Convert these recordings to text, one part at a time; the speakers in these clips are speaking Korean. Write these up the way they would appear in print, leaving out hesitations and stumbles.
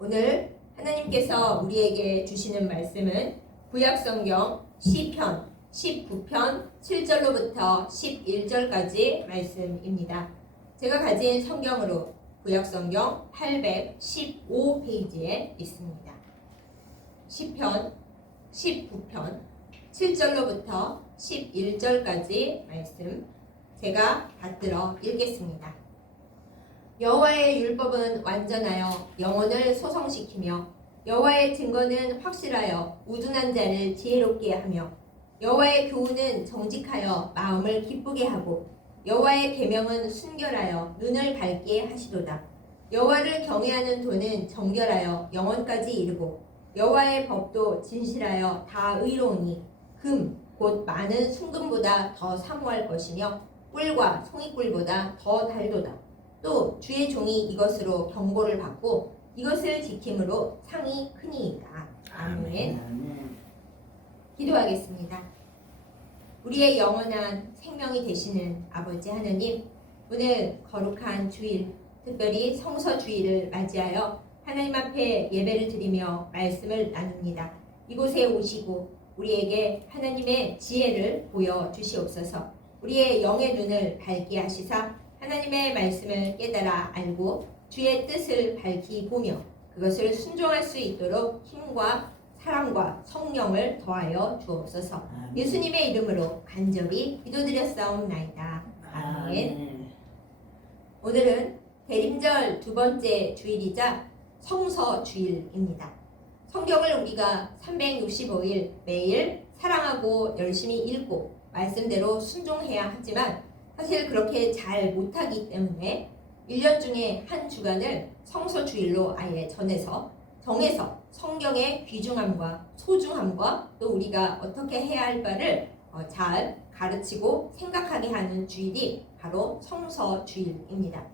오늘 하나님께서 우리에게 주시는 말씀은 구약성경 시편 19편 7절로부터 11절까지 말씀입니다. 제가 가진 성경으로 구약성경 815페이지에 있습니다. 시편 19편 7절로부터 11절까지 말씀 제가 받들어 읽겠습니다. 여호와의 율법은 완전하여 영혼을 소성시키며 여호와의 증거는 확실하여 우둔한 자를 지혜롭게 하며 여호와의 교훈은 정직하여 마음을 기쁘게 하고 여호와의 계명은 순결하여 눈을 밝게 하시도다. 여호와를 경외하는 도는 정결하여 영원까지 이르고 여호와의 법도 진실하여 다 의로우니 금 곧 많은 순금보다 더 사모할 것이며 꿀과 송이꿀보다 더 달도다. 또 주의 종이 이것으로 경고를 받고 이것을 지킴으로 상이 크니이다. 아멘. 기도하겠습니다. 우리의 영원한 생명이 되시는 아버지 하나님, 오늘 거룩한 주일, 특별히 성서주일을 맞이하여 하나님 앞에 예배를 드리며 말씀을 나눕니다. 이곳에 오시고 우리에게 하나님의 지혜를 보여주시옵소서. 우리의 영의 눈을 밝게 하시사 하나님의 말씀을 깨달아 알고 주의 뜻을 밝히 보며 그것을 순종할 수 있도록 힘과 사랑과 성령을 더하여 주옵소서. 예수님의 이름으로 간절히 기도드렸사옵나이다. 아멘. 오늘은 대림절 두 번째 주일이자 성서주일입니다. 성경을 우리가 365일 매일 사랑하고 열심히 읽고 말씀대로 순종해야 하지만 사실 그렇게 잘 못하기 때문에 1년 중에 한 주간을 성서주일로 아예 정해서 성경의 귀중함과 소중함과 또 우리가 어떻게 해야 할 바를 잘 가르치고 생각하게 하는 주일이 바로 성서주일입니다.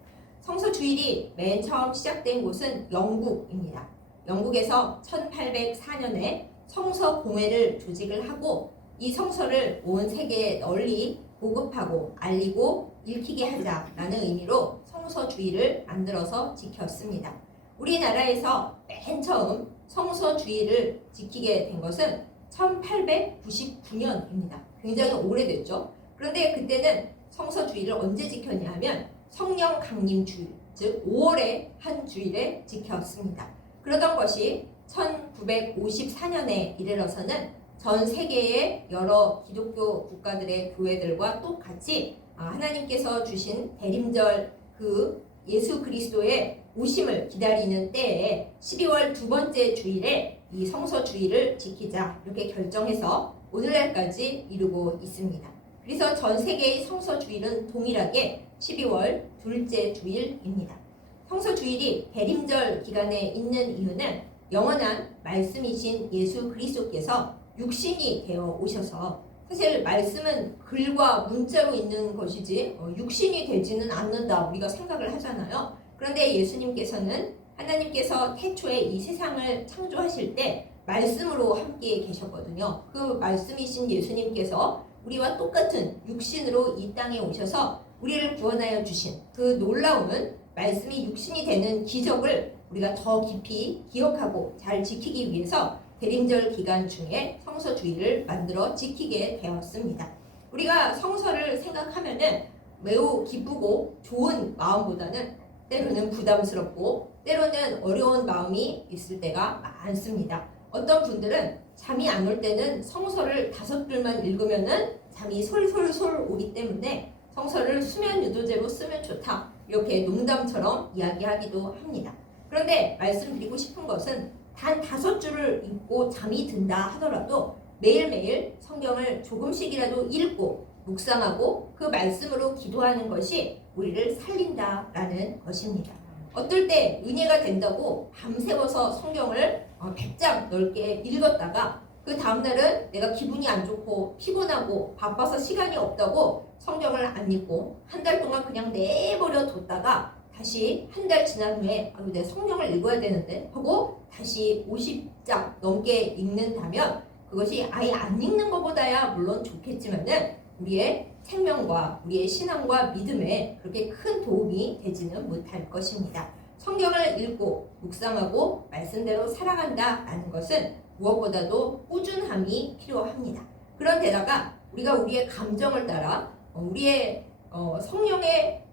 성서주일이 맨 처음 시작된 곳은 영국입니다. 영국에서 1804년에 성서공회를 조직을 하고 이 성서를 온 세계에 널리 보급하고 알리고 읽히게 하자라는 의미로 성서주의를 만들어서 지켰습니다. 우리나라에서 맨 처음 성서주의를 지키게 된 것은 1899년입니다. 굉장히 오래됐죠. 그런데 그때는 성서주의를 언제 지켰냐 하면 성령 강림주일, 즉 5월의 한 주일에 지켰습니다. 그러던 것이 1954년에 이르러서는 전 세계의 여러 기독교 국가들의 교회들과 똑같이 하나님께서 주신 대림절 그 예수 그리스도의 오심을 기다리는 때에 12월 두 번째 주일에 이 성서주일을 지키자 이렇게 결정해서 오늘날까지 이루고 있습니다. 그래서 전 세계의 성서주일은 동일하게 12월 둘째 주일입니다. 성서주일이 대림절 기간에 있는 이유는 영원한 말씀이신 예수 그리스도께서 육신이 되어 오셔서 사실 말씀은 글과 문자로 있는 것이지 육신이 되지는 않는다 우리가 생각을 하잖아요. 그런데 예수님께서는 하나님께서 태초에 이 세상을 창조하실 때 말씀으로 함께 계셨거든요. 그 말씀이신 예수님께서 우리와 똑같은 육신으로 이 땅에 오셔서 우리를 구원하여 주신 그 놀라운 말씀이 육신이 되는 기적을 우리가 더 깊이 기억하고 잘 지키기 위해서 대림절 기간 중에 성서주일을 만들어 지키게 되었습니다. 우리가 성서를 생각하면은 매우 기쁘고 좋은 마음보다는 때로는 부담스럽고 때로는 어려운 마음이 있을 때가 많습니다. 어떤 분들은 잠이 안 올 때는 성서를 5줄만 읽으면은 잠이 솔솔솔 오기 때문에 성서를 수면 유도제로 쓰면 좋다 이렇게 농담처럼 이야기하기도 합니다. 그런데 말씀드리고 싶은 것은 단 5줄을 읽고 잠이 든다 하더라도 매일매일 성경을 조금씩이라도 읽고 묵상하고 그 말씀으로 기도하는 것이 우리를 살린다라는 것입니다. 어떨 때 은혜가 된다고 밤새워서 성경을 100장 넓게 읽었다가 그 다음날은 내가 기분이 안 좋고 피곤하고 바빠서 시간이 없다고 성경을 안 읽고 한 달 동안 그냥 내버려 뒀다가 다시 한 달 지난 후에 내 성경을 읽어야 되는데 하고 다시 50장 넘게 읽는다면 그것이 아예 안 읽는 것보다야 물론 좋겠지만은 우리의 생명과 우리의 신앙과 믿음에 그렇게 큰 도움이 되지는 못할 것입니다. 성경을 읽고 묵상하고 말씀대로 살아간다라는 것은 무엇보다도 꾸준함이 필요합니다. 그런데다가 우리가 우리의 감정을 따라 우리의 성령의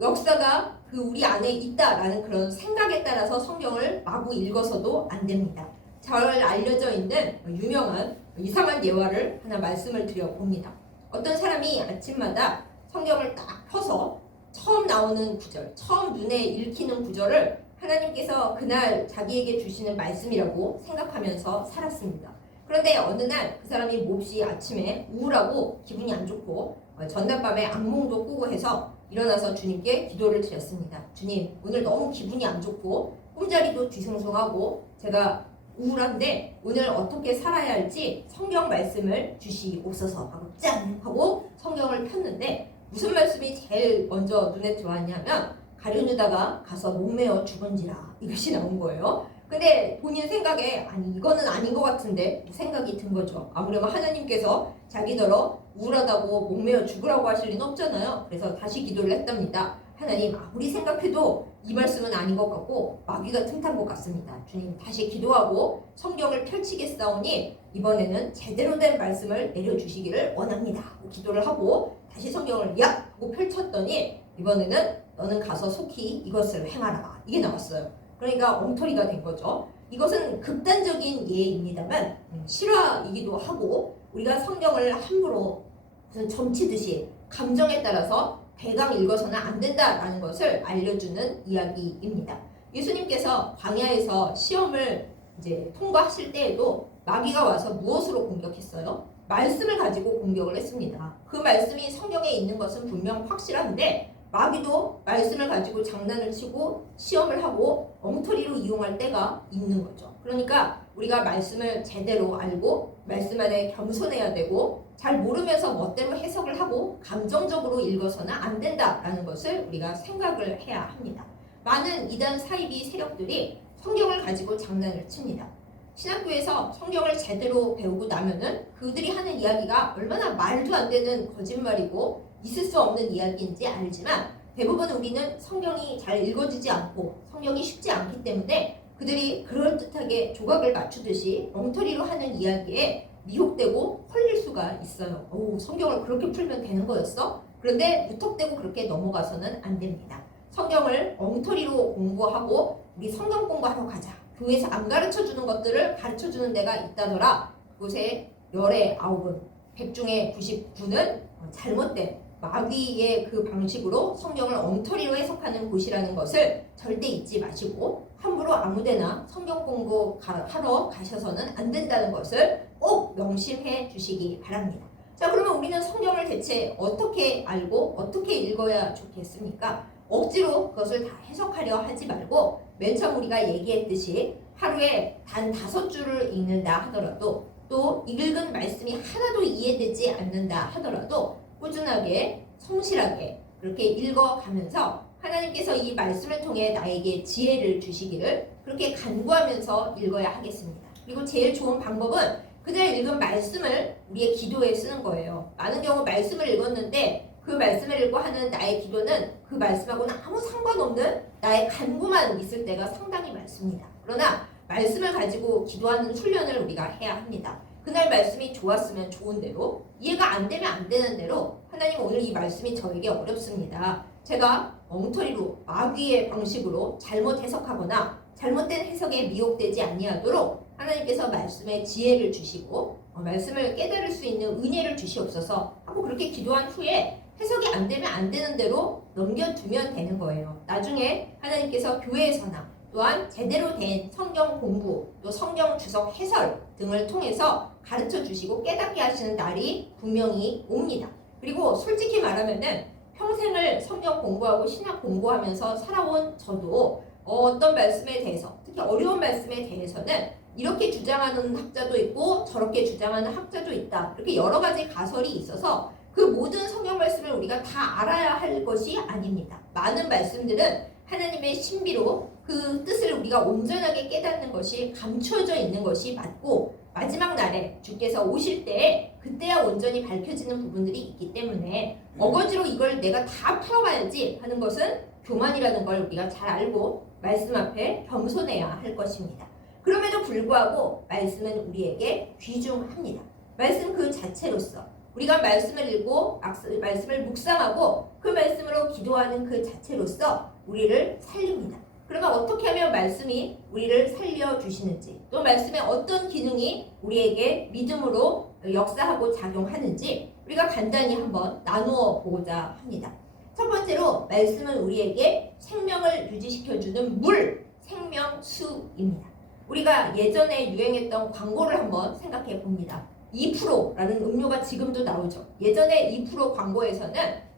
역사가 그 우리 안에 있다라는 그런 생각에 따라서 성경을 마구 읽어서도 안 됩니다. 잘 알려져 있는 유명한 이상한 예화를 하나 말씀을 드려봅니다. 어떤 사람이 아침마다 성경을 딱 펴서 처음 나오는 구절, 처음 눈에 읽히는 구절을 하나님께서 그날 자기에게 주시는 말씀이라고 생각하면서 살았습니다. 그런데 어느 날 그 사람이 몹시 아침에 우울하고 기분이 안 좋고 전날밤에 악몽도 꾸고 해서 일어나서 주님께 기도를 드렸습니다. 주님, 오늘 너무 기분이 안 좋고 꿈자리도 뒤숭숭하고 제가 우울한데 오늘 어떻게 살아야 할지 성경 말씀을 주시옵소서 하고 짠! 하고 성경을 폈는데 무슨 말씀이 제일 먼저 눈에 들어왔냐면 가룟유다가 가서 목매어 죽은지라 이것이 나온 거예요. 근데 본인 생각에 아니 이거는 아닌 것 같은데 생각이 든 거죠. 아무래도 하나님께서 자기더러 우울하다고 목매어 죽으라고 하실 리는 없잖아요. 그래서 다시 기도를 했답니다. 하나님, 아무리 생각해도 이 말씀은 아닌 것 같고 마귀가 틈탄 것 같습니다. 주님, 다시 기도하고 성경을 펼치겠사오니 이번에는 제대로 된 말씀을 내려주시기를 원합니다. 기도를 하고 다시 성경을 야! 하고 펼쳤더니 이번에는 너는 가서 속히 이것을 행하라. 이게 나왔어요. 그러니까 엉터리가 된 거죠. 이것은 극단적인 예입니다만 실화이기도 하고 우리가 성경을 함부로 무슨 점치듯이 감정에 따라서 대강 읽어서는 안 된다라는 것을 알려주는 이야기입니다. 예수님께서 광야에서 시험을 이제 통과하실 때에도 마귀가 와서 무엇으로 공격했어요? 말씀을 가지고 공격을 했습니다. 그 말씀이 성경에 있는 것은 분명 확실한데 마귀도 말씀을 가지고 장난을 치고 시험을 하고 엉터리로 이용할 때가 있는 거죠. 그러니까 우리가 말씀을 제대로 알고 말씀 안에 겸손해야 되고 잘 모르면서 멋대로 해석을 하고 감정적으로 읽어서는 안 된다라는 것을 우리가 생각을 해야 합니다. 많은 이단 사이비 세력들이 성경을 가지고 장난을 칩니다. 신학교에서 성경을 제대로 배우고 나면은 그들이 하는 이야기가 얼마나 말도 안 되는 거짓말이고 있을 수 없는 이야기인지 알지만 대부분 우리는 성경이 잘 읽어지지 않고 성경이 쉽지 않기 때문에 그들이 그럴듯하게 조각을 맞추듯이 엉터리로 하는 이야기에 미혹되고 홀릴 수가 있어요. 오, 성경을 그렇게 풀면 되는 거였어? 그런데 무턱대고 그렇게 넘어가서는 안 됩니다. 성경을 엉터리로 공부하고 우리 성경 공부하러 가자. 교회에서 안 가르쳐주는 것들을 가르쳐주는 데가 있다더라. 그곳에 열의 9은 100 중에 99는 잘못된 마귀의 그 방식으로 성경을 엉터리로 해석하는 곳이라는 것을 절대 잊지 마시고 함부로 아무데나 성경 공부하러 가셔서는 안 된다는 것을 꼭 명심해 주시기 바랍니다. 자, 그러면 우리는 성경을 대체 어떻게 알고 어떻게 읽어야 좋겠습니까? 억지로 그것을 다 해석하려 하지 말고 맨 처음 우리가 얘기했듯이 하루에 단 5줄을 읽는다 하더라도 또 읽은 말씀이 하나도 이해되지 않는다 하더라도 꾸준하게 성실하게 그렇게 읽어가면서 하나님께서 이 말씀을 통해 나에게 지혜를 주시기를 그렇게 간구하면서 읽어야 하겠습니다. 그리고 제일 좋은 방법은 그날 읽은 말씀을 우리의 기도에 쓰는 거예요. 많은 경우 말씀을 읽었는데 그 말씀을 읽고 하는 나의 기도는 그 말씀하고는 아무 상관없는 나의 간구만 있을 때가 상당히 많습니다. 그러나 말씀을 가지고 기도하는 훈련을 우리가 해야 합니다. 그날 말씀이 좋았으면 좋은 대로, 이해가 안 되면 안 되는 대로 하나님 오늘 이 말씀이 저에게 어렵습니다. 제가 엉터리로 마귀의 방식으로 잘못 해석하거나 잘못된 해석에 미혹되지 아니하도록 하나님께서 말씀에 지혜를 주시고 말씀을 깨달을 수 있는 은혜를 주시옵소서 하고 그렇게 기도한 후에 해석이 안 되면 안 되는 대로 넘겨두면 되는 거예요. 나중에 하나님께서 교회에서나 또한 제대로 된 성경 공부, 또 성경 주석 해설 등을 통해서 가르쳐 주시고 깨닫게 하시는 날이 분명히 옵니다. 그리고 솔직히 말하면은 평생을 성경 공부하고 신학 공부하면서 살아온 저도 어떤 말씀에 대해서, 특히 어려운 말씀에 대해서는 이렇게 주장하는 학자도 있고 저렇게 주장하는 학자도 있다. 이렇게 여러 가지 가설이 있어서 그 모든 성경 말씀을 우리가 다 알아야 할 것이 아닙니다. 많은 말씀들은 하나님의 신비로 그 뜻을 우리가 온전하게 깨닫는 것이 감추어져 있는 것이 맞고 마지막 날에 주께서 오실 때에 그때야 온전히 밝혀지는 부분들이 있기 때문에 어거지로 이걸 내가 다 풀어가야지 하는 것은 교만이라는 걸 우리가 잘 알고 말씀 앞에 겸손해야 할 것입니다. 그럼에도 불구하고 말씀은 우리에게 귀중합니다. 말씀 그 자체로서 우리가 말씀을 읽고 말씀을 묵상하고 그 말씀으로 기도하는 그 자체로서 우리를 살립니다. 그러면 어떻게 하면 말씀이 우리를 살려주시는지, 또 말씀의 어떤 기능이 우리에게 믿음으로 역사하고 작용하는지 우리가 간단히 한번 나누어 보고자 합니다. 첫 번째로 말씀은 우리에게 생명을 유지시켜주는 물, 생명수입니다. 우리가 예전에 유행했던 광고를 한번 생각해 봅니다. 2%라는 음료가 지금도 나오죠. 예전에 2% 광고에서는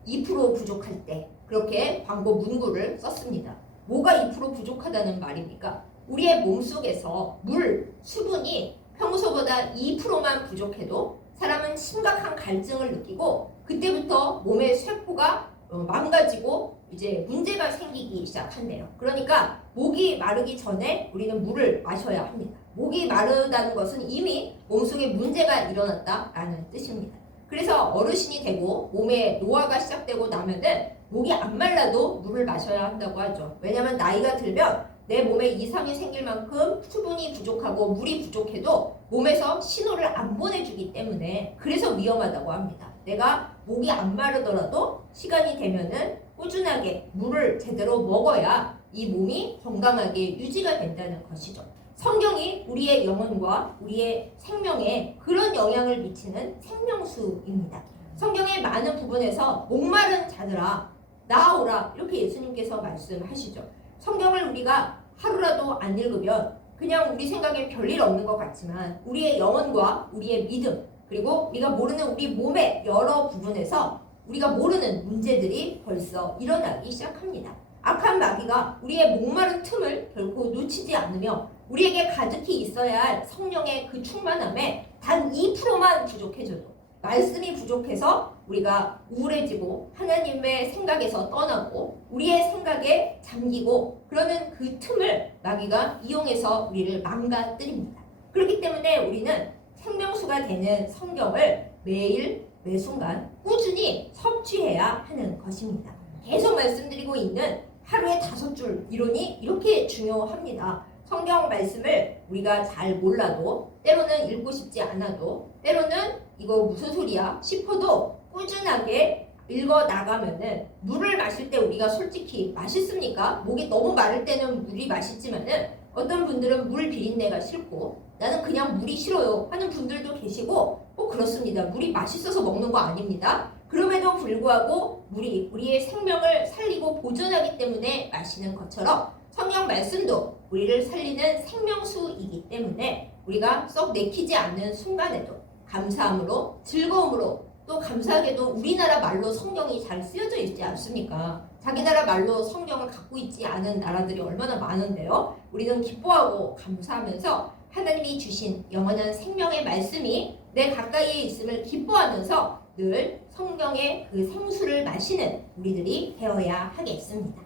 2% 부족할 때 그렇게 광고 문구를 썼습니다. 뭐가 2% 부족하다는 말입니까? 우리의 몸속에서 물, 수분이 평소보다 2%만 부족해도 사람은 심각한 갈증을 느끼고 그때부터 몸의 세포가 망가지고 이제 문제가 생기기 시작한대요. 그러니까 목이 마르기 전에 우리는 물을 마셔야 합니다. 목이 마르다는 것은 이미 몸속에 문제가 일어났다라는 뜻입니다. 그래서 어르신이 되고 몸에 노화가 시작되고 나면은 목이 안 말라도 물을 마셔야 한다고 하죠. 왜냐하면 나이가 들면 내 몸에 이상이 생길 만큼 수분이 부족하고 물이 부족해도 몸에서 신호를 안 보내주기 때문에 그래서 위험하다고 합니다. 내가 목이 안 마르더라도 시간이 되면은 꾸준하게 물을 제대로 먹어야 이 몸이 건강하게 유지가 된다는 것이죠. 성경이 우리의 영혼과 우리의 생명에 그런 영향을 미치는 생명수입니다. 성경의 많은 부분에서 목마른 자들아 나아오라 이렇게 예수님께서 말씀하시죠. 성경을 우리가 하루라도 안 읽으면 그냥 우리 생각에 별일 없는 것 같지만 우리의 영혼과 우리의 믿음 그리고 우리가 모르는 우리 몸의 여러 부분에서 우리가 모르는 문제들이 벌써 일어나기 시작합니다. 악한 마귀가 우리의 목마른 틈을 결코 놓치지 않으며 우리에게 가득히 있어야 할 성령의 그 충만함에 단 2%만 부족해져도 말씀이 부족해서 우리가 우울해지고 하나님의 생각에서 떠나고 우리의 생각에 잠기고 그러는 그 틈을 마귀가 이용해서 우리를 망가뜨립니다. 그렇기 때문에 우리는 생명수가 되는 성경을 매일 매순간 꾸준히 섭취해야 하는 것입니다. 계속 말씀드리고 있는 하루에 5줄 이론이 이렇게 중요합니다. 성경 말씀을 우리가 잘 몰라도 때로는 읽고 싶지 않아도 때로는 이거 무슨 소리야 싶어도 꾸준하게 읽어 나가면은 물을 마실 때 우리가 솔직히 맛있습니까? 목이 너무 마를 때는 물이 맛있지만은 어떤 분들은 물 비린내가 싫고 나는 그냥 물이 싫어요 하는 분들도 계시고 그렇습니다. 물이 맛있어서 먹는 거 아닙니다. 그럼에도 불구하고 물이 우리의 생명을 살리고 보존하기 때문에 마시는 것처럼 성경 말씀도 우리를 살리는 생명수이기 때문에 우리가 썩 내키지 않는 순간에도 감사함으로 즐거움으로 또 감사하게도 우리나라 말로 성경이 잘 쓰여져 있지 않습니까? 자기 나라 말로 성경을 갖고 있지 않은 나라들이 얼마나 많은데요. 우리는 기뻐하고 감사하면서 하나님이 주신 영원한 생명의 말씀이 내 가까이에 있음을 기뻐하면서 늘 성경의 그 생수를 마시는 우리들이 되어야 하겠습니다.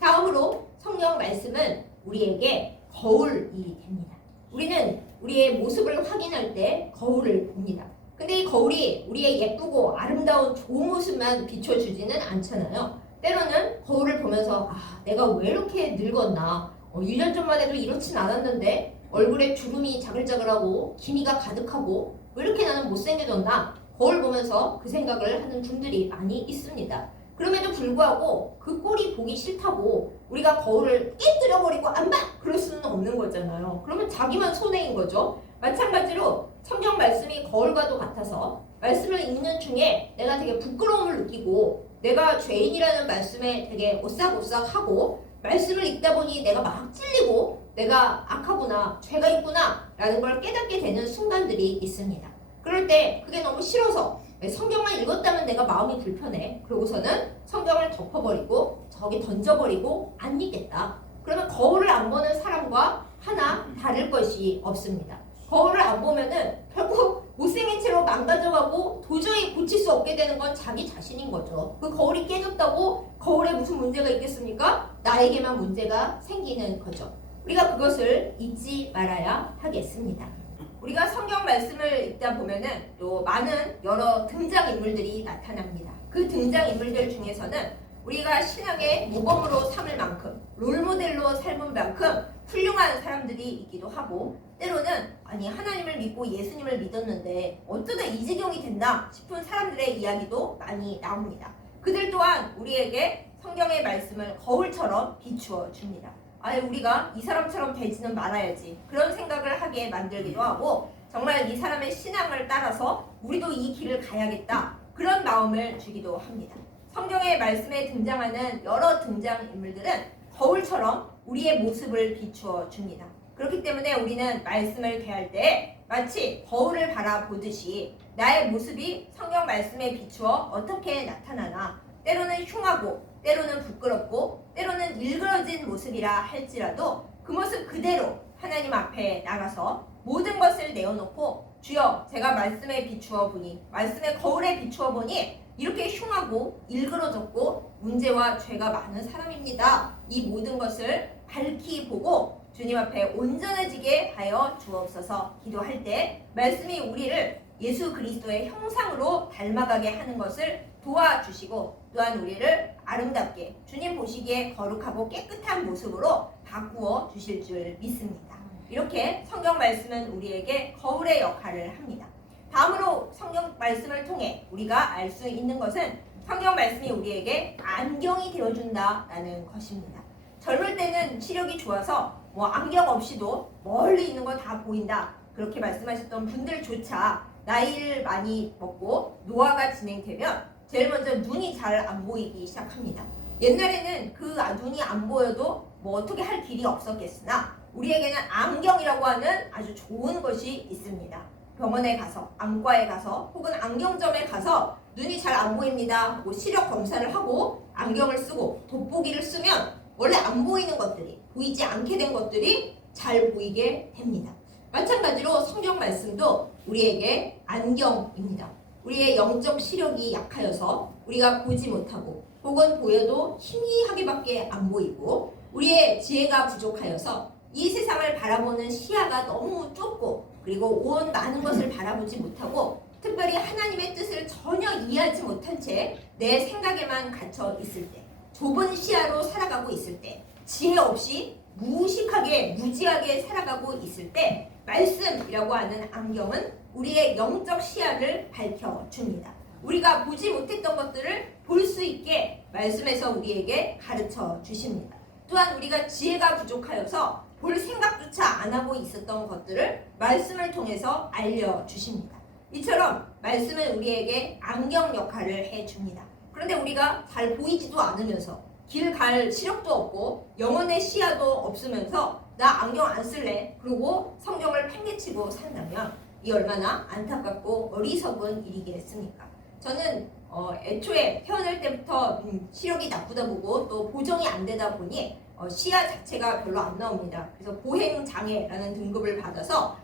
다음으로 성경 말씀은 우리에게 거울이 됩니다. 우리는 우리의 모습을 확인할 때 거울을 봅니다. 근데 이 거울이 우리의 예쁘고 아름다운 좋은 모습만 비춰주지는 않잖아요. 때로는 거울을 보면서 내가 왜 이렇게 늙었나 1년 전만 해도 이렇진 않았는데 얼굴에 주름이 자글자글하고 기미가 가득하고 왜 이렇게 나는 못생겨졌나 거울 보면서 그 생각을 하는 분들이 많이 있습니다. 그럼에도 불구하고 그 꼴이 보기 싫다고 우리가 거울을 깨뜨려버리고 안 봐! 그럴 수는 없는 거잖아요. 그러면 자기만 손해인 거죠. 마찬가지로 성경 말씀이 거울과도 같아서 말씀을 읽는 중에 내가 되게 부끄러움을 느끼고 내가 죄인이라는 말씀에 되게 오싹오싹하고 말씀을 읽다 보니 내가 막 찔리고 내가 악하구나, 죄가 있구나 라는 걸 깨닫게 되는 순간들이 있습니다. 그럴 때 그게 너무 싫어서 성경만 읽었다면 내가 마음이 불편해. 그러고서는 성경을 덮어버리고 저기 던져버리고 안 읽겠다. 그러면 거울을 안 보는 사람과 하나 다를 것이 없습니다. 거울을 안 보면은 결국 못생긴 채로 망가져가고 도저히 고칠 수 없게 되는 건 자기 자신인 거죠. 그 거울이 깨졌다고 거울에 무슨 문제가 있겠습니까? 나에게만 문제가 생기는 거죠. 우리가 그것을 잊지 말아야 하겠습니다. 우리가 성경 말씀을 읽다 보면은 또 많은 여러 등장인물들이 나타납니다. 그 등장인물들 중에서는 우리가 신앙의 모범으로 삼을 만큼, 롤모델로 삶은 만큼 훌륭한 사람들이 있기도 하고, 때로는 아니 하나님을 믿고 예수님을 믿었는데 어쩌다 이 지경이 됐나 싶은 사람들의 이야기도 많이 나옵니다. 그들 또한 우리에게 성경의 말씀을 거울처럼 비추어 줍니다. 아예 우리가 이 사람처럼 되지는 말아야지, 그런 생각을 하게 만들기도 하고, 정말 이 사람의 신앙을 따라서 우리도 이 길을 가야겠다, 그런 마음을 주기도 합니다. 성경의 말씀에 등장하는 여러 등장인물들은 거울처럼 우리의 모습을 비추어 줍니다. 그렇기 때문에 우리는 말씀을 대할 때 마치 거울을 바라보듯이 나의 모습이 성경 말씀에 비추어 어떻게 나타나나, 때로는 흉하고 때로는 부끄럽고 때로는 일그러진 모습이라 할지라도 그 모습 그대로 하나님 앞에 나가서 모든 것을 내어놓고, 주여 제가 말씀에 비추어 보니, 말씀의 거울에 비추어 보니 이렇게 흉하고 일그러졌고 문제와 죄가 많은 사람입니다. 이 모든 것을 밝히 보고 주님 앞에 온전해지게 하여 주옵소서 기도할 때 말씀이 우리를 예수 그리스도의 형상으로 닮아가게 하는 것을 도와주시고, 또한 우리를 아름답게 주님 보시기에 거룩하고 깨끗한 모습으로 바꾸어 주실 줄 믿습니다. 이렇게 성경 말씀은 우리에게 거울의 역할을 합니다. 다음으로 성경 말씀을 통해 우리가 알 수 있는 것은 성경 말씀이 우리에게 안경이 되어준다라는 것입니다. 젊을 때는 시력이 좋아서 안경 없이도 멀리 있는 거 다 보인다, 그렇게 말씀하셨던 분들조차 나이를 많이 먹고 노화가 진행되면 제일 먼저 눈이 잘 안 보이기 시작합니다. 옛날에는 그 눈이 안 보여도 어떻게 할 길이 없었겠으나 우리에게는 안경이라고 하는 아주 좋은 것이 있습니다. 병원에 가서, 안과에 가서, 혹은 안경점에 가서 눈이 잘 안 보입니다 하고 시력 검사를 하고 안경을 쓰고 돋보기를 쓰면 원래 안 보이는 것들이, 보이지 않게 된 것들이 잘 보이게 됩니다. 마찬가지로 성경 말씀도 우리에게 안경입니다. 우리의 영적 시력이 약하여서 우리가 보지 못하고, 혹은 보여도 희미하게밖에 안 보이고, 우리의 지혜가 부족하여서 이 세상을 바라보는 시야가 너무 좁고, 그리고 온 많은 것을 바라보지 못하고, 특별히 하나님의 뜻을 전혀 이해하지 못한 채 내 생각에만 갇혀 있을 때, 좁은 시야로 살아가고 있을 때, 지혜 없이 무식하게 무지하게 살아가고 있을 때 말씀이라고 하는 안경은 우리의 영적 시야를 밝혀줍니다. 우리가 보지 못했던 것들을 볼 수 있게 말씀에서 우리에게 가르쳐 주십니다. 또한 우리가 지혜가 부족하여서 볼 생각조차 안 하고 있었던 것들을 말씀을 통해서 알려주십니다. 이처럼 말씀은 우리에게 안경 역할을 해줍니다. 그런데 우리가 잘 보이지도 않으면서 길 갈 시력도 없고 영혼의 시야도 없으면서 나 안경 안 쓸래, 그리고 성경을 팽개치고 산다면 이 얼마나 안타깝고 어리석은 일이겠습니까? 저는 애초에 태어날 때부터 시력이 나쁘다 보고 또 보정이 안 되다 보니 시야 자체가 별로 안 나옵니다. 그래서 보행장애라는 등급을 받아서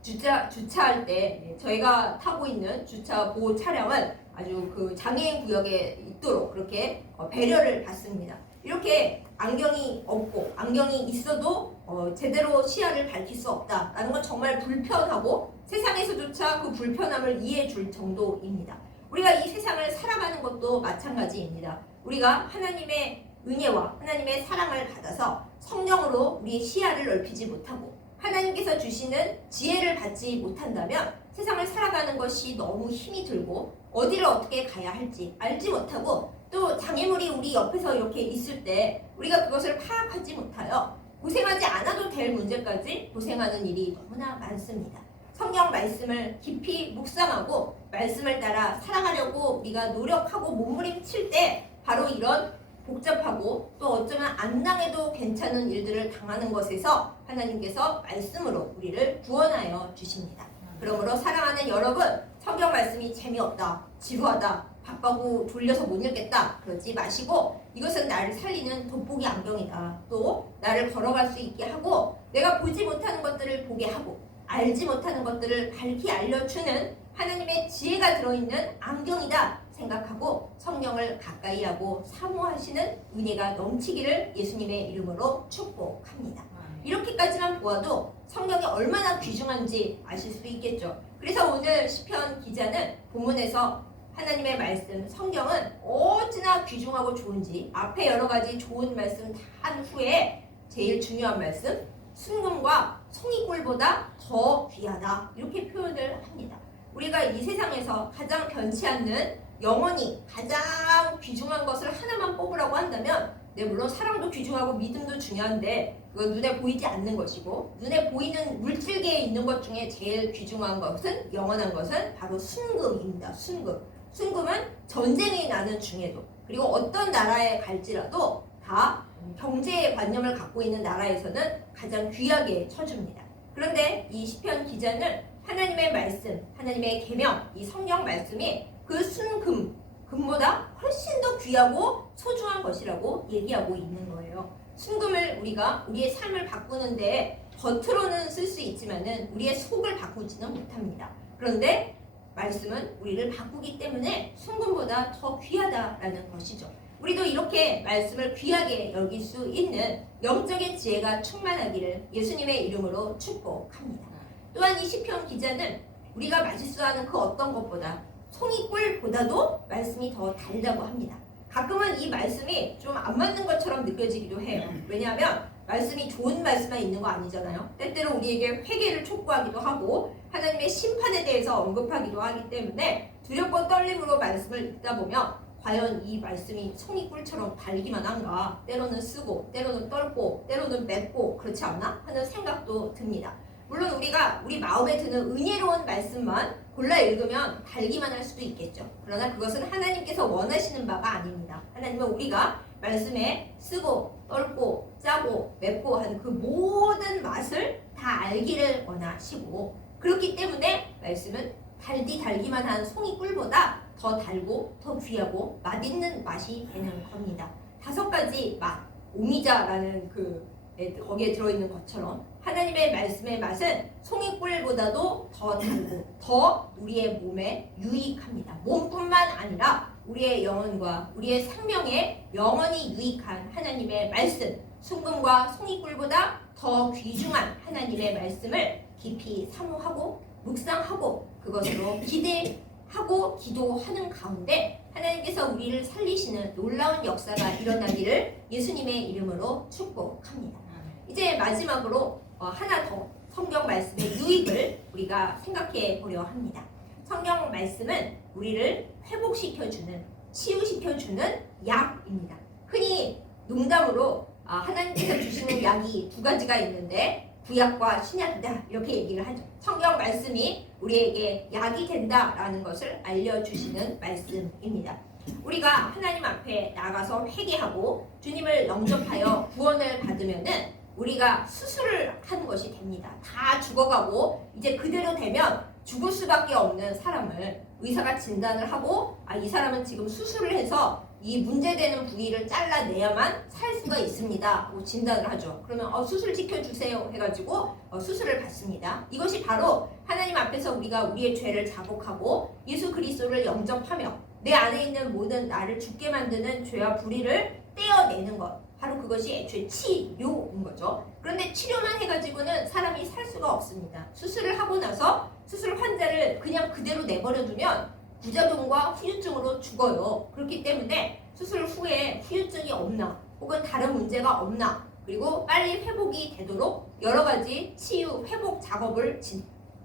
주차할 때 저희가 타고 있는 주차 보호 차량은 아주 그 장애인 구역에 있도록 그렇게 배려를 받습니다. 이렇게 안경이 없고 안경이 있어도 제대로 시야를 밝힐 수 없다라는 건 정말 불편하고 세상에서조차 그 불편함을 이해해 줄 정도입니다. 우리가 이 세상을 살아가는 것도 마찬가지입니다. 우리가 하나님의 은혜와 하나님의 사랑을 받아서 성령으로 우리의 시야를 넓히지 못하고 하나님께서 주시는 지혜를 받지 못한다면 세상을 살아가는 것이 너무 힘이 들고 어디를 어떻게 가야 할지 알지 못하고, 또 장애물이 우리 옆에서 이렇게 있을 때 우리가 그것을 파악하지 못하여 고생하지 않아도 될 문제까지 고생하는 일이 너무나 많습니다. 성경 말씀을 깊이 묵상하고 말씀을 따라 살아가려고 우리가 노력하고 몸부림칠 때 바로 이런 복잡하고 또 어쩌면 안 당해도 괜찮은 일들을 당하는 것에서 하나님께서 말씀으로 우리를 구원하여 주십니다. 그러므로 사랑하는 여러분, 성경 말씀이 재미없다, 지루하다, 바빠고 졸려서 못 읽겠다 그러지 마시고, 이것은 나를 살리는 돋보기 안경이다, 또 나를 걸어갈 수 있게 하고 내가 보지 못하는 것들을 보게 하고 알지 못하는 것들을 밝히 알려주는 하나님의 지혜가 들어있는 안경이다 생각하고 성령을 가까이 하고 사모하시는 은혜가 넘치기를 예수님의 이름으로 축복합니다. 이렇게까지만 보아도 성경이 얼마나 귀중한지 아실 수도 있겠죠. 그래서 오늘 시편 기자는 본문에서 하나님의 말씀, 성경은 어찌나 귀중하고 좋은지 앞에 여러 가지 좋은 말씀 다 한 후에 제일 중요한 말씀, 순금과 송이꿀보다 더 귀하다 이렇게 표현을 합니다. 우리가 이 세상에서 가장 변치 않는 영원히 가장 귀중한 것을 하나만 뽑으라고 한다면 물론 사랑도 귀중하고 믿음도 중요한데 그건 눈에 보이지 않는 것이고 눈에 보이는 물질계에 있는 것 중에 제일 귀중한 것은 영원한 것은 바로 순금입니다. 순금은 전쟁이 나는 중에도 그리고 어떤 나라에 갈지라도 다 경제의 관념을 갖고 있는 나라에서는 가장 귀하게 쳐줍니다. 그런데 이 시편 기자는 하나님의 말씀, 하나님의 계명, 이 성경 말씀이 그 금보다 훨씬 더 귀하고 소중한 것이라고 얘기하고 있는 거예요. 순금을 우리가 우리의 삶을 바꾸는데 겉으로는 쓸 수 있지만은 우리의 속을 바꾸지는 못합니다. 그런데 말씀은 우리를 바꾸기 때문에 순금보다 더 귀하다라는 것이죠. 우리도 이렇게 말씀을 귀하게 여길 수 있는 영적인 지혜가 충만하기를 예수님의 이름으로 축복합니다. 또한 이 시편 기자는 우리가 마실수하는 그 어떤 것보다 송이꿀보다도 말씀이 더 달다고 합니다. 가끔은 이 말씀이 좀 안 맞는 것처럼 느껴지기도 해요. 왜냐하면 말씀이 좋은 말씀만 있는 거 아니잖아요. 때때로 우리에게 회개를 촉구하기도 하고 하나님의 심판에 대해서 언급하기도 하기 때문에 두렵고 떨림으로 말씀을 읽다 보면 과연 이 말씀이 송이꿀처럼 달기만 한가? 때로는 쓰고 때로는 떨고 때로는 맵고 그렇지 않나? 하는 생각도 듭니다. 물론 우리가 우리 마음에 드는 은혜로운 말씀만 골라 읽으면 달기만 할 수도 있겠죠. 그러나 그것은 하나님께서 원하시는 바가 아닙니다. 하나님은 우리가 말씀에 쓰고 떨고 짜고 맵고 하는 그 모든 맛을 다 알기를 원하시고 그렇기 때문에 말씀은 달기만 한 송이꿀보다 더 달고 더 귀하고 맛있는 맛이 되는 겁니다. 5가지 맛, 오미자라는 거기에 들어있는 것처럼 하나님의 말씀의 맛은 송이꿀보다도 더 달고 더 우리의 몸에 유익합니다. 몸뿐만 아니라 우리의 영혼과 우리의 생명에 영원히 유익한 하나님의 말씀, 순금과 송이꿀보다 더 귀중한 하나님의 말씀을 깊이 사모하고 묵상하고 그것으로 기대하고 기도하는 가운데 하나님께서 우리를 살리시는 놀라운 역사가 일어나기를 예수님의 이름으로 축복합니다. 이제 마지막으로 하나 더 성경 말씀의 유익을 우리가 생각해 보려 합니다. 성경 말씀은 우리를 회복시켜주는, 치유시켜주는 약입니다. 흔히 농담으로 하나님께서 주시는 약이 2가지가 있는데 구약과 신약이다 이렇게 얘기를 하죠. 성경 말씀이 우리에게 약이 된다라는 것을 알려주시는 말씀입니다. 우리가 하나님 앞에 나가서 회개하고 주님을 영접하여 구원을 받으면은 우리가 수술을 하는 것이 됩니다. 다 죽어가고 이제 그대로 되면 죽을 수밖에 없는 사람을 의사가 진단을 하고 이 사람은 지금 수술을 해서 이 문제되는 부위를 잘라내야만 살 수가 있습니다 하고 진단을 하죠. 그러면 수술 지켜주세요 해가지고 수술을 받습니다. 이것이 바로 하나님 앞에서 우리가 우리의 죄를 자복하고 예수 그리스도를 영접하며 내 안에 있는 모든 나를 죽게 만드는 죄와 불의를 떼어내는 것, 바로 그것이 애초에 치료인 거죠. 그런데 치료만 해가지고는 사람이 살 수가 없습니다. 수술을 하고 나서 수술 환자를 그냥 그대로 내버려두면 부작용과 후유증으로 죽어요. 그렇기 때문에 수술 후에 후유증이 없나 혹은 다른 문제가 없나 그리고 빨리 회복이 되도록 여러 가지 치유 회복 작업을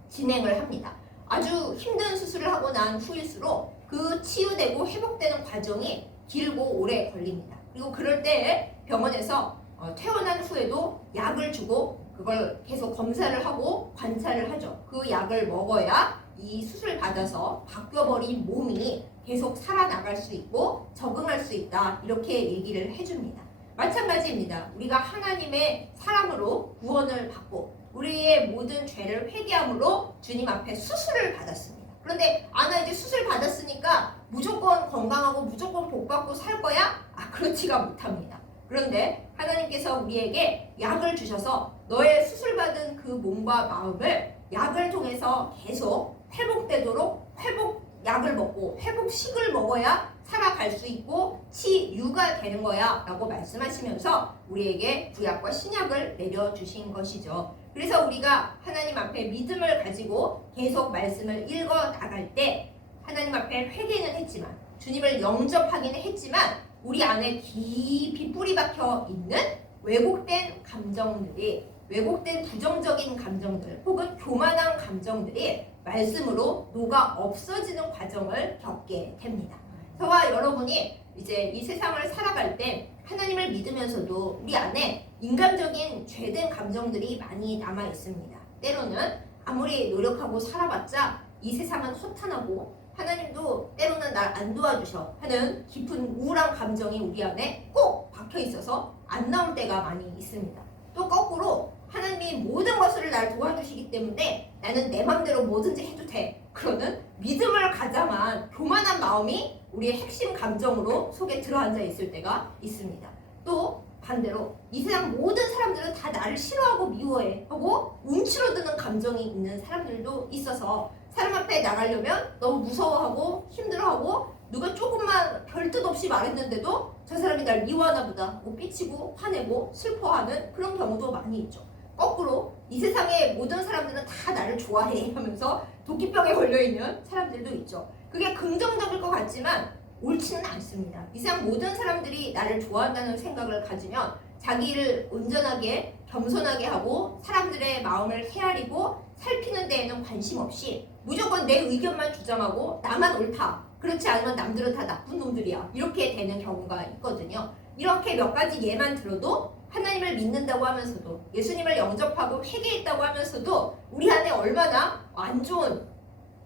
진행을 합니다. 아주 힘든 수술을 하고 난 후일수록 그 치유되고 회복되는 과정이 길고 오래 걸립니다. 그리고 그럴 때 병원에서 퇴원한 후에도 약을 주고 그걸 계속 검사를 하고 관찰을 하죠. 그 약을 먹어야 이 수술 받아서 바뀌어버린 몸이 계속 살아나갈 수 있고 적응할 수 있다 이렇게 얘기를 해줍니다. 마찬가지입니다. 우리가 하나님의 사랑으로 구원을 받고 우리의 모든 죄를 회개함으로 주님 앞에 수술을 받았습니다. 그런데 나 이제 수술 받았으니까 무조건 건강하고 무조건 복받고 살 거야? 그렇지가 못합니다. 그런데 하나님께서 우리에게 약을 주셔서 너의 수술받은 그 몸과 마음을 약을 통해서 계속 회복되도록 회복약을 먹고 회복식을 먹어야 살아갈 수 있고 치유가 되는 거야 라고 말씀하시면서 우리에게 구약과 신약을 내려주신 것이죠. 그래서 우리가 하나님 앞에 믿음을 가지고 계속 말씀을 읽어 나갈 때 하나님 앞에 회개는 했지만 주님을 영접하기는 했지만 우리 안에 깊이 뿌리 박혀 있는 왜곡된 감정들이 왜곡된 부정적인 감정들 혹은 교만한 감정들이 말씀으로 녹아 없어지는 과정을 겪게 됩니다. 저와 여러분이 이제 이 세상을 살아갈 때 하나님을 믿으면서도 우리 안에 인간적인 죄된 감정들이 많이 남아 있습니다. 때로는 아무리 노력하고 살아봤자 이 세상은 허탄하고 하나님도 때로는 날 안 도와주셔 하는 깊은 우울한 감정이 우리 안에 꼭 박혀 있어서 안 나올 때가 많이 있습니다. 또 거꾸로 하나님이 모든 것을 날 도와주시기 때문에 나는 내 맘대로 뭐든지 해도 돼. 그러는 믿음을 가장한 교만한 마음이 우리의 핵심 감정으로 속에 들어앉아 있을 때가 있습니다. 또 반대로 이 세상 모든 사람들은 다 나를 싫어하고 미워해 하고 움츠러드는 감정이 있는 사람들도 있어서 사람 앞에 나가려면 너무 무서워하고 힘들어하고 누가 조금만 별 뜻 없이 말했는데도 저 사람이 날 미워하나 보다 뭐 삐치고 화내고 슬퍼하는 그런 경우도 많이 있죠. 거꾸로 이 세상의 모든 사람들은 다 나를 좋아해 하면서 도끼병에 걸려있는 사람들도 있죠. 그게 긍정적일 것 같지만 옳지는 않습니다. 이 세상 모든 사람들이 나를 좋아한다는 생각을 가지면 자기를 온전하게 겸손하게 하고 사람들의 마음을 헤아리고 살피는 데에는 관심 없이 무조건 내 의견만 주장하고 나만 옳다. 그렇지 않으면 남들은 다 나쁜 놈들이야. 이렇게 되는 경우가 있거든요. 이렇게 몇 가지 예만 들어도 하나님을 믿는다고 하면서도 예수님을 영접하고 회개했다고 하면서도 우리 안에 얼마나 안 좋은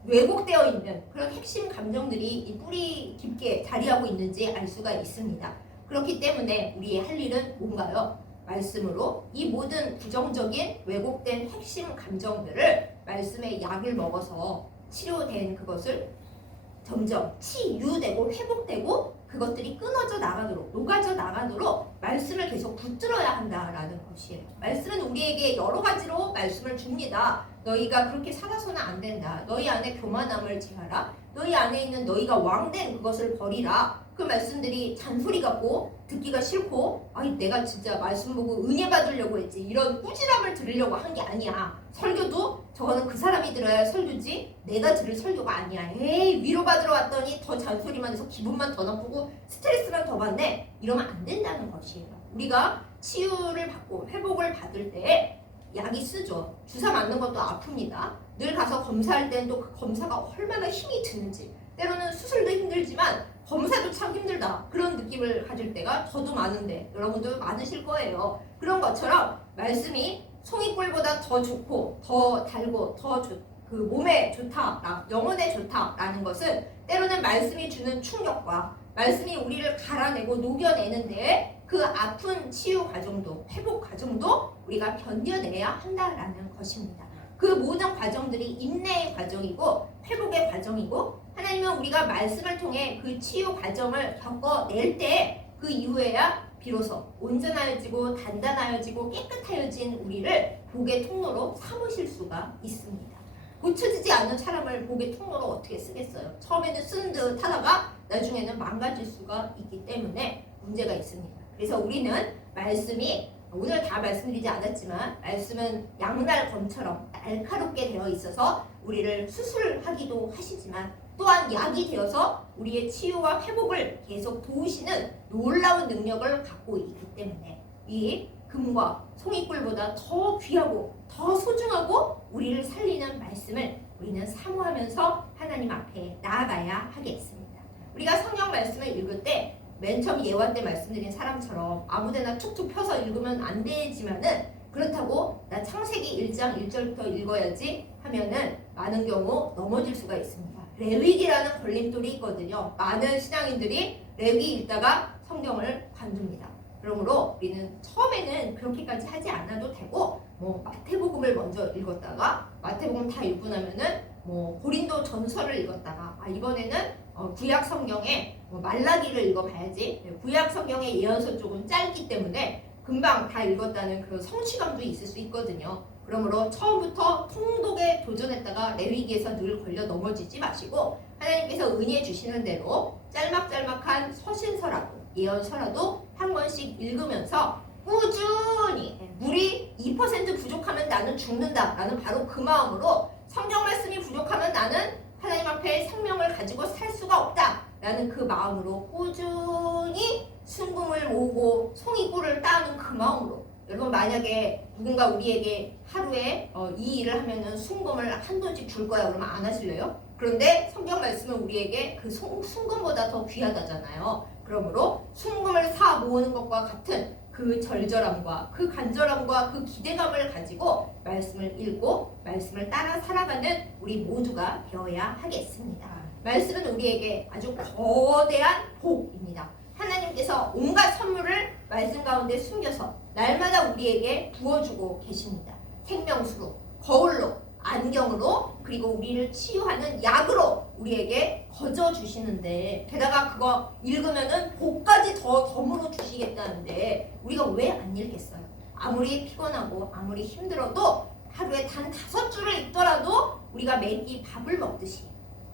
왜곡되어 있는 그런 핵심 감정들이 이 뿌리 깊게 자리하고 있는지 알 수가 있습니다. 그렇기 때문에 우리의 할 일은 뭔가요? 말씀으로 이 모든 부정적인 왜곡된 핵심 감정들을 말씀의 약을 먹어서 치료된 그것을 점점 치유되고 회복되고 그것들이 끊어져 나가도록 녹아져 나가도록 말씀을 계속 붙들어야 한다라는 것이에요. 말씀은 우리에게 여러 가지로 말씀을 줍니다. 너희가 그렇게 살아서는 안 된다. 너희 안에 교만함을 제하라. 너희 안에 있는 너희가 왕된 그것을 버리라. 그 말씀들이 잔소리 같고 듣기가 싫고 아니 내가 진짜 말씀 보고 은혜 받으려고 했지 이런 꾸지람을 들으려고 한 게 아니야. 설교도 저거는 그 사람이 들어야 설교지 내가 들을 설교가 아니야. 에이 위로받으러 왔더니 더 잔소리만 해서 기분만 더 나쁘고 스트레스만 더 받네. 이러면 안 된다는 것이에요. 우리가 치유를 받고 회복을 받을 때 약이 쓰죠. 주사 맞는 것도 아픕니다. 늘 가서 검사할 때는 또 그 검사가 얼마나 힘이 드는지 때로는 수술도 힘들지만 검사도 참 힘들다 그런 느낌을 가질 때가 저도 많은데 여러분도 많으실 거예요. 그런 것처럼 말씀이 송이꿀보다 더 좋고 더 달고 더 그 몸에 좋다, 영혼에 좋다라는 것은 때로는 말씀이 주는 충격과 말씀이 우리를 갈아내고 녹여내는데 그 아픈 치유 과정도 회복 과정도 우리가 견뎌내야 한다라는 것입니다. 그 모든 과정들이 인내의 과정이고 회복의 과정이고 하나님은 우리가 말씀을 통해 그 치유 과정을 겪어낼 때 그 이후에야 비로소 온전하여지고 단단하여지고 깨끗하여진 우리를 복의 통로로 삼으실 수가 있습니다. 고쳐지지 않는 사람을 복의 통로로 어떻게 쓰겠어요? 처음에는 쓰는 듯 하다가 나중에는 망가질 수가 있기 때문에 문제가 있습니다. 그래서 우리는 말씀이 오늘 다 말씀드리지 않았지만 말씀은 양날 검처럼 날카롭게 되어 있어서 우리를 수술하기도 하시지만 또한 약이 되어서 우리의 치유와 회복을 계속 도우시는 놀라운 능력을 갖고 있기 때문에 이 금과 송이꿀보다 더 귀하고 더 소중하고 우리를 살리는 말씀을 우리는 사모하면서 하나님 앞에 나아가야 하겠습니다. 우리가 성경 말씀을 읽을 때 맨 처음 예화 때 말씀드린 사람처럼 아무데나 툭툭 펴서 읽으면 안 되지만은 그렇다고 나 창세기 1장 1절부터 읽어야지 하면은 많은 경우 넘어질 수가 있습니다. 레위기라는 걸림돌이 있거든요. 많은 신앙인들이 레위기 읽다가 성경을 관둡니다. 그러므로 우리는 처음에는 그렇게까지 하지 않아도 되고 뭐 마태복음을 먼저 읽었다가 마태복음 다 읽고 나면은 뭐 고린도 전서를 읽었다가 이번에는 구약 성경에 말라기를 읽어봐야지. 구약 성경의 예언서 쪽은 짧기 때문에 금방 다 읽었다는 그런 성취감도 있을 수 있거든요. 그러므로 처음부터 통독에 도전했다가 레위기에서 늘 걸려 넘어지지 마시고 하나님께서 은혜 주시는 대로 짤막짤막한 서신서라도 예언서라도 한 권씩 읽으면서 꾸준히 물이 2% 부족하면 나는 죽는다 라는 바로 그 마음으로 성경 말씀이 부족하면 나는 하나님 앞에 생명을 가지고 살 수가 없다라는 그 마음으로 꾸준히 순금을 모으고 송이꿀을 따는 그 마음으로, 여러분 만약에 누군가 우리에게 하루에 이 일을 하면은 순금을 한 돈씩 줄 거야 그러면 안 하실래요? 그런데 성경 말씀은 우리에게 그 순금보다 더 귀하다잖아요. 그러므로 순금을 사 모으는 것과 같은 그 절절함과 그 간절함과 그 기대감을 가지고 말씀을 읽고 말씀을 따라 살아가는 우리 모두가 되어야 하겠습니다. 말씀은 우리에게 아주 거대한 복입니다. 하나님께서 온갖 선물을 말씀 가운데 숨겨서 날마다 우리에게 부어주고 계십니다. 생명수로, 거울로, 안경으로, 그리고 우리를 치유하는 약으로 우리에게 거저 주시는데, 게다가 그거 읽으면은 복까지 더 덤으로 주시겠다는데 우리가 왜 안 읽겠어요? 아무리 피곤하고 아무리 힘들어도 하루에 단 5줄을 읽더라도 우리가 매끼 밥을 먹듯이,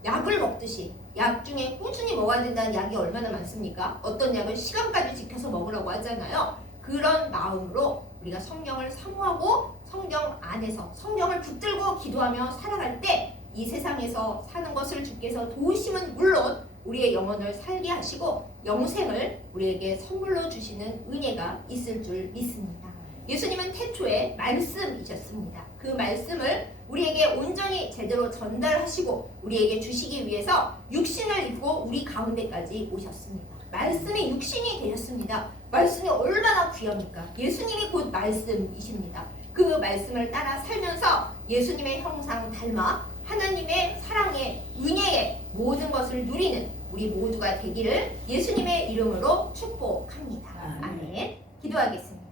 약을 먹듯이, 약 중에 꾸준히 먹어야 된다는 약이 얼마나 많습니까? 어떤 약은 시간까지 지켜서 먹으라고 하잖아요. 그런 마음으로 우리가 성경을 사모하고 성경 안에서 성경을 붙들고 기도하며 살아갈 때 이 세상에서 사는 것을 주께서 도우심은 물론 우리의 영혼을 살게 하시고 영생을 우리에게 선물로 주시는 은혜가 있을 줄 믿습니다. 예수님은 태초에 말씀이셨습니다. 그 말씀을 우리에게 온전히 제대로 전달하시고 우리에게 주시기 위해서 육신을 입고 우리 가운데까지 오셨습니다. 말씀이 육신이 되셨습니다. 말씀이 얼마나 귀합니까? 예수님이 곧 말씀이십니다. 그 말씀을 따라 살면서 예수님의 형상 닮아 하나님의 사랑의 은혜의 모든 것을 누리는 우리 모두가 되기를 예수님의 이름으로 축복합니다. 아멘. 기도하겠습니다.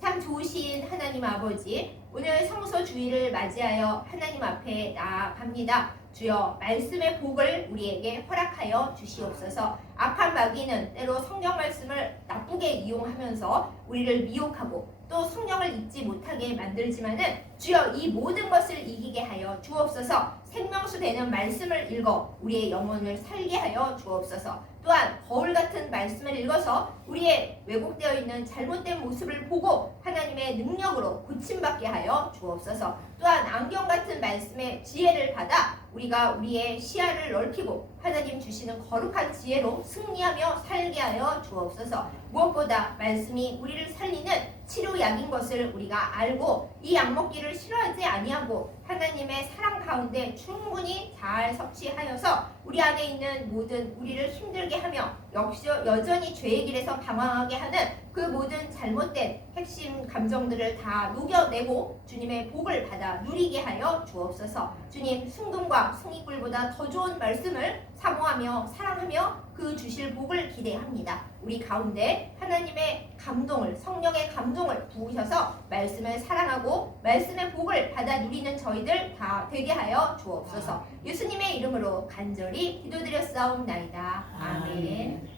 참 좋으신 하나님 아버지, 오늘 성서 주일을 맞이하여 하나님 앞에 나아갑니다. 주여, 말씀의 복을 우리에게 허락하여 주시옵소서. 악한 마귀는 때로 성경 말씀을 나쁘게 이용하면서 우리를 미혹하고 또 성경을 읽지 못하게 만들지만은 주여, 이 모든 것을 이기게 하여 주옵소서. 생명수 되는 말씀을 읽어 우리의 영혼을 살게 하여 주옵소서. 또한 거울 같은 말씀을 읽어서 우리의 왜곡되어 있는 잘못된 모습을 보고 하나님의 능력으로 고침받게 하여 주옵소서. 또한 안경 같은 말씀의 지혜를 받아 우리가 우리의 시야를 넓히고 하나님 주시는 거룩한 지혜로 승리하며 살게 하여 주옵소서. 무엇보다 말씀이 우리를 살리는 치료약인 것을 우리가 알고 이 약 먹기를 싫어하지 아니하고 하나님의 사랑 가운데 충분히 잘 섭취하여서 우리 안에 있는 모든 우리를 힘들게 하며 역시 여전히 죄의 길에서 방황하게 하는 그 모든 잘못된 핵심 감정들을 다 녹여내고 주님의 복을 받아 누리게 하여 주옵소서. 주님, 순금과 송이꿀보다 더 좋은 말씀을 사모하며 사랑하며 그 주실 복을 기대합니다. 우리 가운데 하나님의 감동을, 성령의 감동을 부으셔서 말씀을 사랑하고 말씀의 복을 받아 누리는 저희들 다 되게 하여 주옵소서. 예수님의 이름으로 간절히 기도드렸사옵나이다. 아멘.